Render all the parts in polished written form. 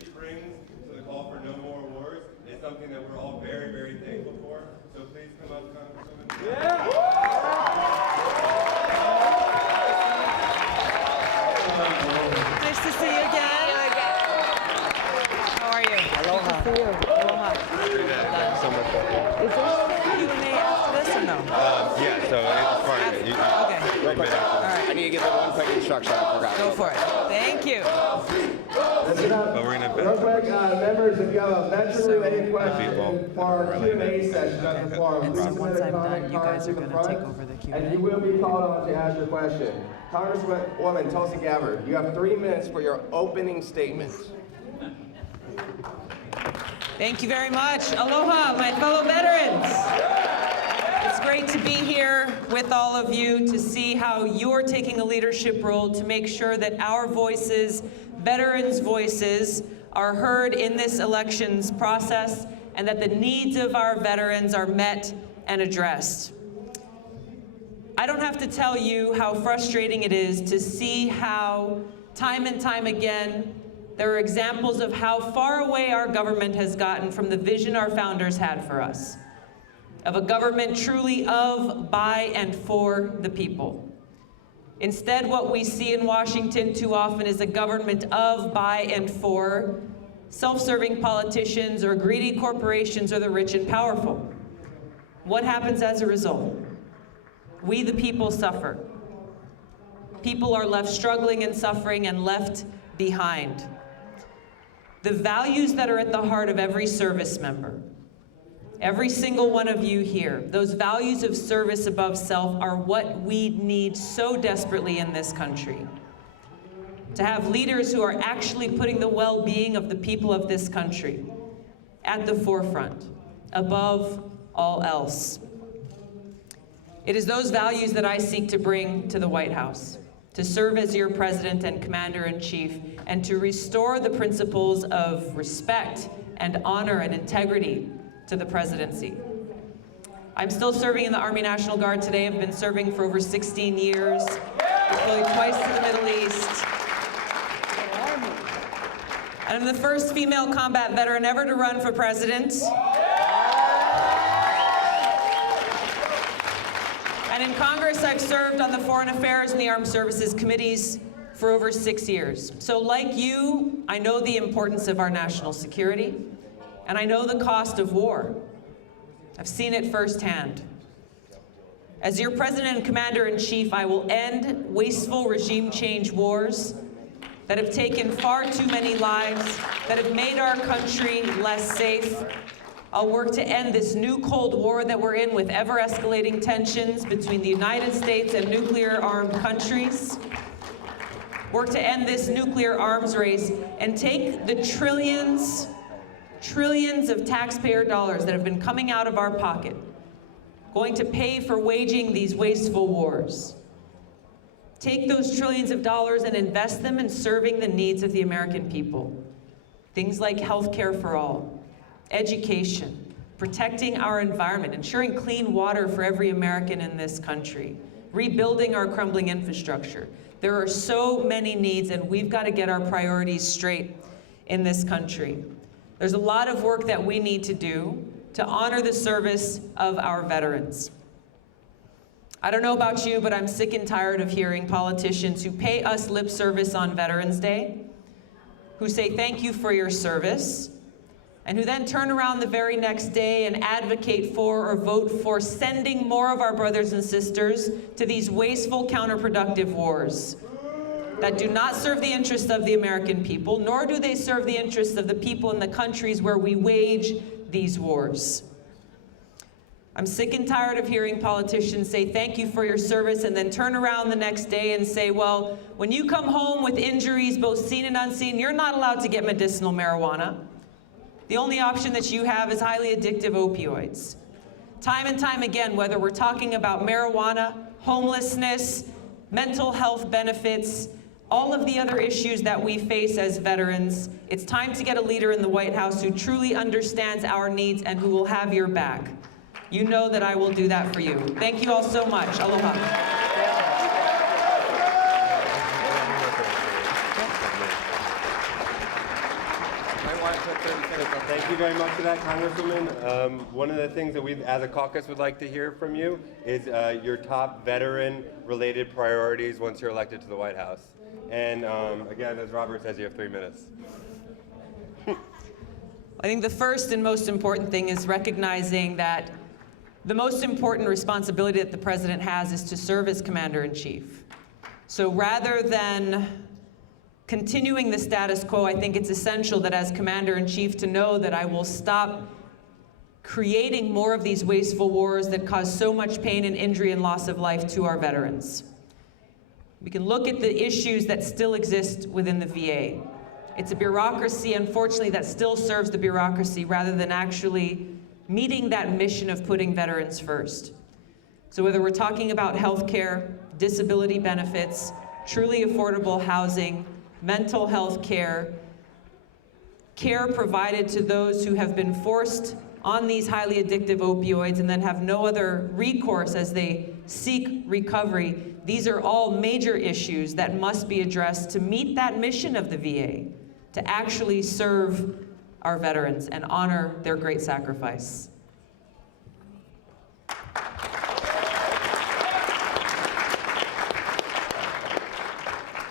she brings to the call for no more wars is something that we're all very, very thankful for. So please come up, Congresswoman. Yeah! Nice to see you again. How are you? Aloha. Good to see you. Aloha. Thanks so much. Is there Q&A after this or no? Yeah, so it's part of it. Okay. Real quick. All right. I need to give them one quick instruction. I forgot. Go for it. Thank you. Listen up. But we're gonna Real quick, members, if you have a veteran-related question for our Q&A session at the forum, And please so once submit a I'm done, comment you card guys to are the going to front, take over the Q&A. and you will be called on to ask your question. Congresswoman Tulsi Gabbard, you have 3 minutes for your opening statement. Thank you very much. Aloha, my fellow veterans. It's great to be here with all of you to see how you're taking a leadership role to make sure that our voices, veterans' voices, are heard in this elections process and that the needs of our veterans are met and addressed. I don't have to tell you how frustrating it is to see how, time and time again, there are examples of how far away our government has gotten from the vision our founders had for us, of a government truly of, by, and for the people. Instead, what we see in Washington too often is a government of, by, and for self-serving politicians or greedy corporations or the rich and powerful. What happens as a result? We, the people, suffer. People are left struggling and suffering and left behind. The values that are at the heart of every service member, every single one of you here, those values of service above self are what we need so desperately in this country. To have leaders who are actually putting the well-being of the people of this country at the forefront, above all else. It is those values that I seek to bring to the White House, to serve as your president and commander-in-chief, and to restore the principles of respect and honor and integrity to the presidency. I'm still serving in the Army National Guard today. I've been serving for over 16 years, deployed twice to the Middle East. And I'm the first female combat veteran ever to run for president. And in Congress, I've served on the Foreign Affairs and the Armed Services Committees for over 6 years. So like you, I know the importance of our national security, and I know the cost of war. I've seen it firsthand. As your President and Commander-in-Chief, I will end wasteful regime change wars that have taken far too many lives, that have made our country less safe. I'll work to end this new Cold War that we're in with ever-escalating tensions between the United States and nuclear-armed countries. Work to end this nuclear arms race and take the trillions of taxpayer dollars that have been coming out of our pocket, going to pay for waging these wasteful wars. Take those trillions of dollars and invest them in serving the needs of the American people. Things like health care for all, education, protecting our environment, ensuring clean water for every American in this country, rebuilding our crumbling infrastructure. There are so many needs, and we've got to get our priorities straight in this country. There's a lot of work that we need to do to honor the service of our veterans. I don't know about you, but I'm sick and tired of hearing politicians who pay us lip service on Veterans Day, who say thank you for your service, and who then turn around the very next day and advocate for or vote for sending more of our brothers and sisters to these wasteful, counterproductive wars that do not serve the interests of the American people, nor do they serve the interests of the people in the countries where we wage these wars. I'm sick and tired of hearing politicians say thank you for your service and then turn around the next day and say, well, when you come home with injuries both seen and unseen, you're not allowed to get medicinal marijuana. The only option that you have is highly addictive opioids. Time and time again, whether we're talking about marijuana, homelessness, mental health benefits, all of the other issues that we face as veterans, it's time to get a leader in the White House who truly understands our needs and who will have your back. You know that I will do that for you. Thank you all so much. Aloha. Thank you very much for that, Congresswoman. One of the things that we, as a caucus, would like to hear from you is your top veteran-related priorities once you're elected to the White House. And again, as Robert says, you have 3 minutes. I think the first and most important thing is recognizing that the most important responsibility that the president has is to serve as commander-in-chief. So rather than continuing the status quo, I think it's essential that as commander-in-chief to know that I will stop creating more of these wasteful wars that cause so much pain and injury and loss of life to our veterans. We can look at the issues that still exist within the VA. It's a bureaucracy, unfortunately, that still serves the bureaucracy rather than actually meeting that mission of putting veterans first. So whether we're talking about healthcare, disability benefits, truly affordable housing, mental health care, care provided to those who have been forced on these highly addictive opioids and then have no other recourse as they seek recovery. These are all major issues that must be addressed to meet that mission of the VA, to actually serve our veterans and honor their great sacrifice.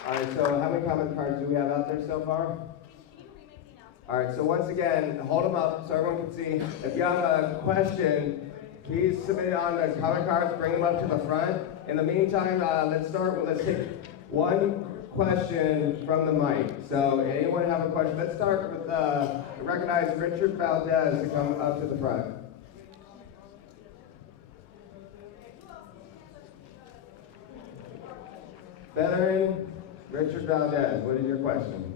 All right, so how many comment cards do we have out there so far? All right, so once again, hold them up so everyone can see. If you have a question, please submit it on the comment cards, bring them up to the front. In the meantime, let's take one question from the mic. So anyone have a question? Let's start with recognize Richard Valdez to come up to the front. Veteran Richard Valdez, what is your question?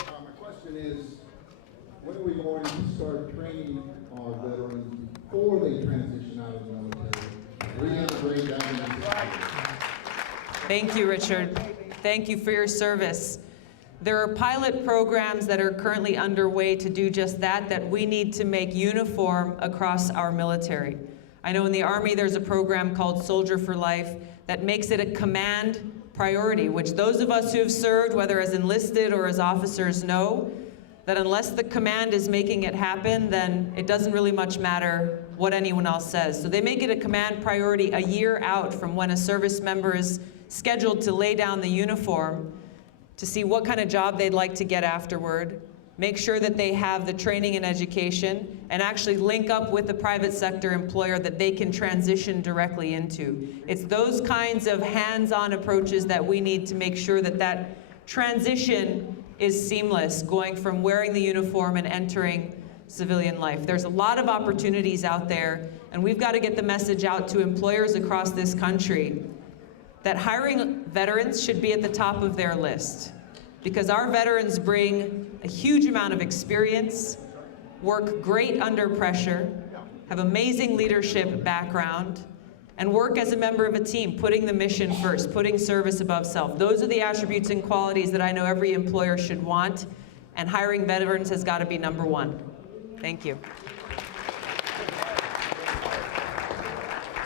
My question is, when are we going to start training our veterans before they transition out of the military? Reintegrate them into society. Thank you, Richard. Thank you for your service. There are pilot programs that are currently underway to do just that, that we need to make uniform across our military. I know in the Army there's a program called Soldier for Life that makes it a command priority, which those of us who have served, whether as enlisted or as officers, know that unless the command is making it happen, then it doesn't really much matter what anyone else says. So they make it a command priority a year out from when a service member is scheduled to lay down the uniform to see what kind of job they'd like to get afterward, make sure that they have the training and education, and actually link up with the private sector employer that they can transition directly into. It's those kinds of hands-on approaches that we need to make sure that that transition is seamless, going from wearing the uniform and entering civilian life. There's a lot of opportunities out there, and we've got to get the message out to employers across this country that hiring veterans should be at the top of their list, because our veterans bring a huge amount of experience, work great under pressure, have amazing leadership background, and work as a member of a team, putting the mission first, putting service above self. Those are the attributes and qualities that I know every employer should want, and hiring veterans has got to be number one. Thank you.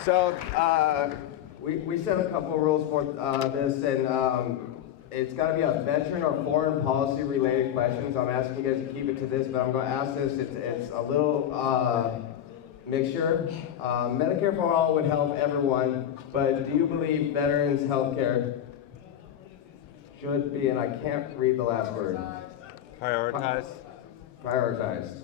So we set a couple of rules for this, and it's got to be a veteran or foreign policy related question. So I'm asking you guys to keep it to this, but I'm going to ask this. It's a little mixture. Medicare for all would help everyone, but do you believe veterans' health care should be, and I can't read the last word. Prioritize. Prioritized.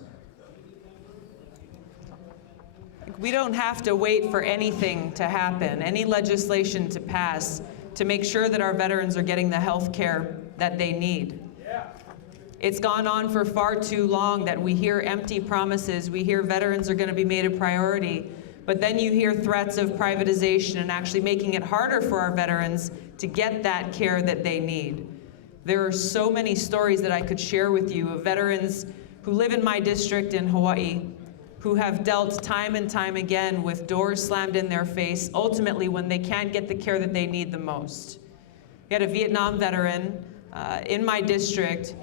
We don't have to wait for anything to happen, any legislation to pass, to make sure that our veterans are getting the health care that they need. It's gone on for far too long that we hear empty promises. We hear veterans are going to be made a priority, but then you hear threats of privatization and actually making it harder for our veterans to get that care that they need. There are so many stories that I could share with you of veterans who live in my district in Hawaii who have dealt time and time again with doors slammed in their face, ultimately when they can't get the care that they need the most. We had a Vietnam veteran in my district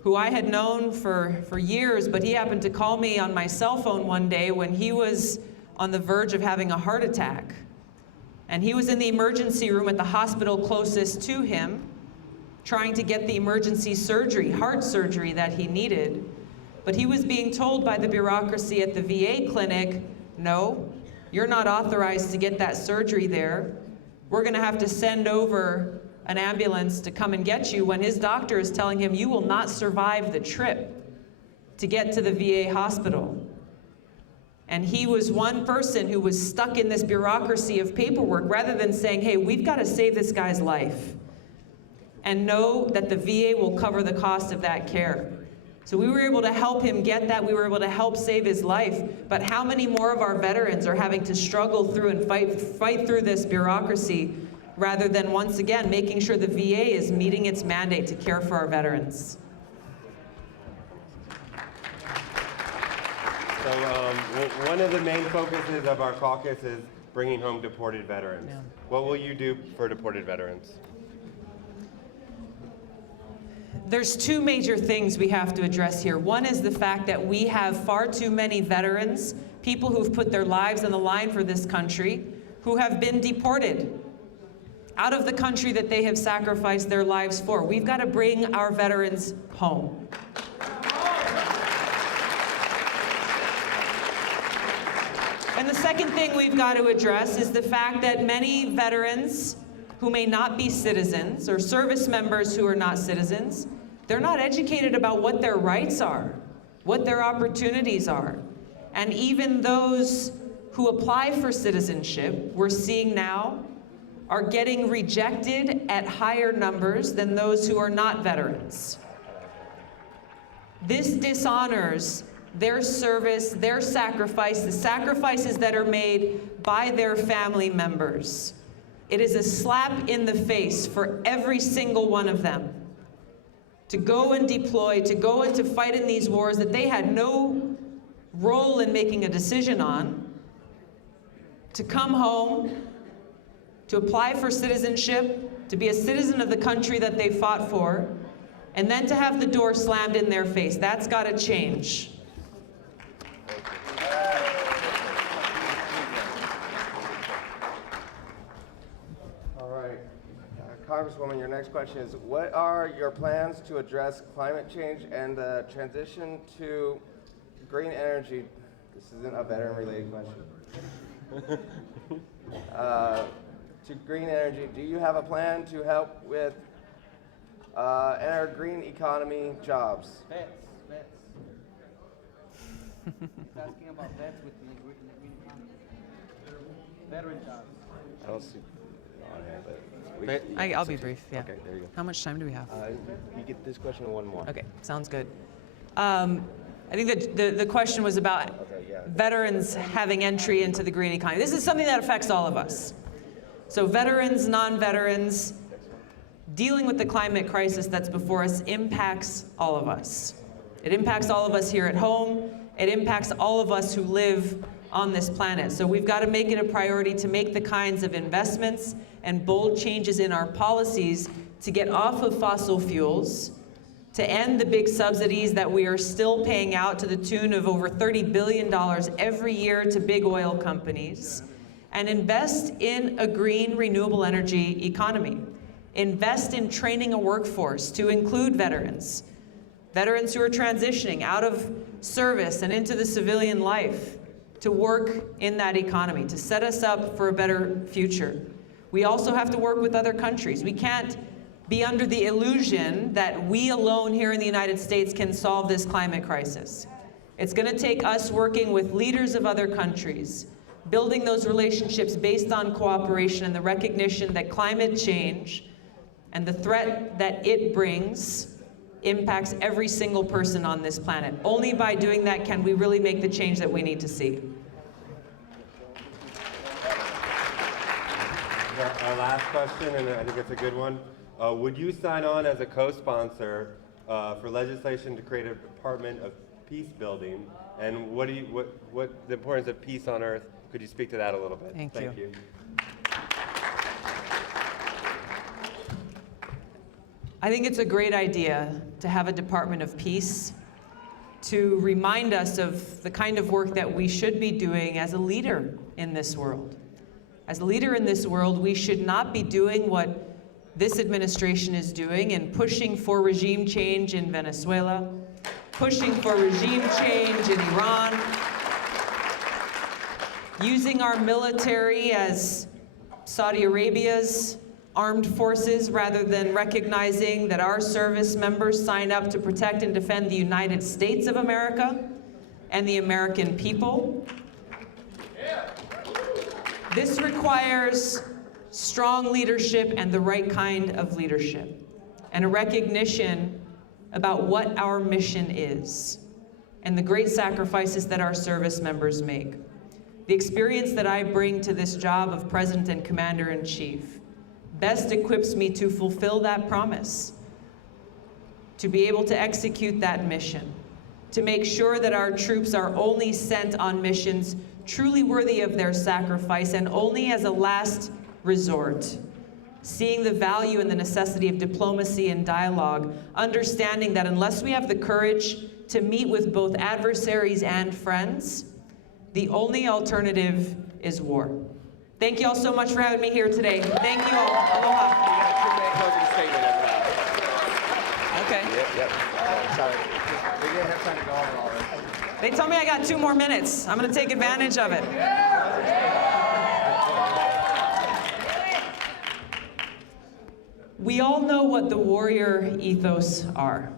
who I had known for years, but he happened to call me on my cell phone one day when he was on the verge of having a heart attack. And he was in the emergency room at the hospital closest to him, trying to get the emergency surgery, heart surgery that he needed. But he was being told by the bureaucracy at the VA clinic, no, you're not authorized to get that surgery there. We're gonna have to send over an ambulance to come and get you, when his doctor is telling him you will not survive the trip to get to the VA hospital. And he was one person who was stuck in this bureaucracy of paperwork, rather than saying, hey, we've got to save this guy's life and know that the VA will cover the cost of that care. So we were able to help him get that. We were able to help save his life. But how many more of our veterans are having to struggle through and fight through this bureaucracy, rather than, once again, making sure the VA is meeting its mandate to care for our veterans? So one of the main focuses of our caucus is bringing home deported veterans. Yeah. What will you do for deported veterans? There's two major things we have to address here. One is the fact that we have far too many veterans, people who've put their lives on the line for this country, who have been deported out of the country that they have sacrificed their lives for. We've got to bring our veterans home. And the second thing we've got to address is the fact that many veterans who may not be citizens, or service members who are not citizens, they're not educated about what their rights are, what their opportunities are. And even those who apply for citizenship, we're seeing now, are getting rejected at higher numbers than those who are not veterans. This dishonors their service, their sacrifice, the sacrifices that are made by their family members. It is a slap in the face for every single one of them to go and deploy, to go and to fight in these wars that they had no role in making a decision on, to come home, to apply for citizenship, to be a citizen of the country that they fought for, and then to have the door slammed in their face. That's got to change. All right. Congresswoman, your next question is, what are your plans to address climate change and the transition to green energy? This isn't a veteran-related question. To green energy, do you have a plan to help with our green economy jobs? Vets. He's asking about vets with the green economy. Veteran jobs. I don't see on here, but I'll be brief, yeah. Okay, there you go. How much time do we have? You get this question and one more. Okay, sounds good. I think that the question was about veterans having entry into the green economy. This is something that affects all of us. So veterans, non-veterans, dealing with the climate crisis that's before us impacts all of us. It impacts all of us here at home. It impacts all of us who live on this planet. So we've got to make it a priority to make the kinds of investments and bold changes in our policies to get off of fossil fuels, to end the big subsidies that we are still paying out to the tune of over $30 billion every year to big oil companies, and invest in a green, renewable energy economy. Invest in training a workforce to include veterans, veterans who are transitioning out of service and into the civilian life, to work in that economy, to set us up for a better future. We also have to work with other countries. We can't be under the illusion that we alone here in the United States can solve this climate crisis. It's going to take us working with leaders of other countries, building those relationships based on cooperation and the recognition that climate change and the threat that it brings impacts every single person on this planet. Only by doing that can we really make the change that we need to see. Our last question, and I think it's a good one. Would you sign on as a co-sponsor for legislation to create a Department of Peace Building? And what the importance of peace on Earth? Could you speak to that a little bit? Thank you. I think it's a great idea to have a Department of Peace to remind us of the kind of work that we should be doing as a leader in this world. As a leader in this world, we should not be doing what this administration is doing and pushing for regime change in Venezuela, pushing for regime change in Iran, using our military as Saudi Arabia's armed forces rather than recognizing that our service members sign up to protect and defend the United States of America and the American people. This requires strong leadership and the right kind of leadership, and a recognition about what our mission is and the great sacrifices that our service members make. The experience that I bring to this job of President and Commander-in-Chief best equips me to fulfill that promise, to be able to execute that mission, to make sure that our troops are only sent on missions truly worthy of their sacrifice and only as a last resort, seeing the value and the necessity of diplomacy and dialogue, understanding that unless we have the courage to meet with both adversaries and friends, the only alternative is war. Thank you all so much for having me here today. Thank you all. Aloha. Okay. Yep. Sorry. We didn't have time to go over all this. They told me I got 2 more minutes. I'm going to take advantage of it. We all know what the warrior ethos are.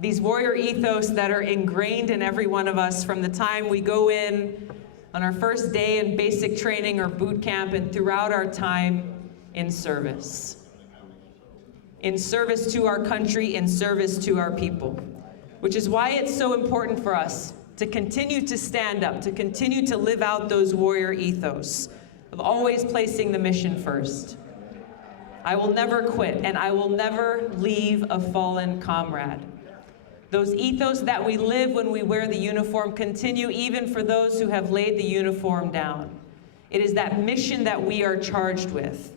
These warrior ethos that are ingrained in every one of us from the time we go in on our first day in basic training or boot camp and throughout our time in service. In service to our country, in service to our people. Which is why it's so important for us to continue to stand up, to continue to live out those warrior ethos of always placing the mission first. I will never quit, and I will never leave a fallen comrade. Those ethos that we live when we wear the uniform continue even for those who have laid the uniform down. It is that mission that we are charged with,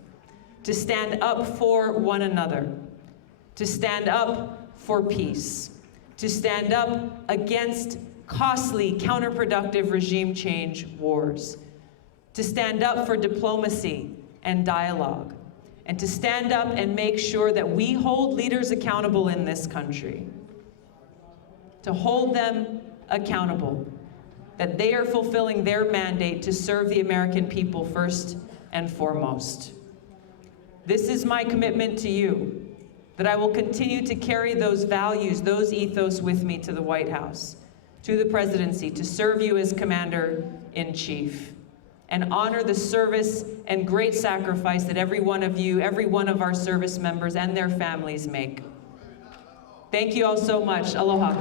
to stand up for one another, to stand up for peace, to stand up against costly, counterproductive regime change wars, to stand up for diplomacy and dialogue, and to stand up and make sure that we hold leaders accountable in this country, to hold them accountable, that they are fulfilling their mandate to serve the American people first and foremost. This is my commitment to you, that I will continue to carry those values, those ethos with me to the White House, to the presidency, to serve you as Commander-in-Chief, and honor the service and great sacrifice that every one of you, every one of our service members and their families make. Thank you all so much. Aloha.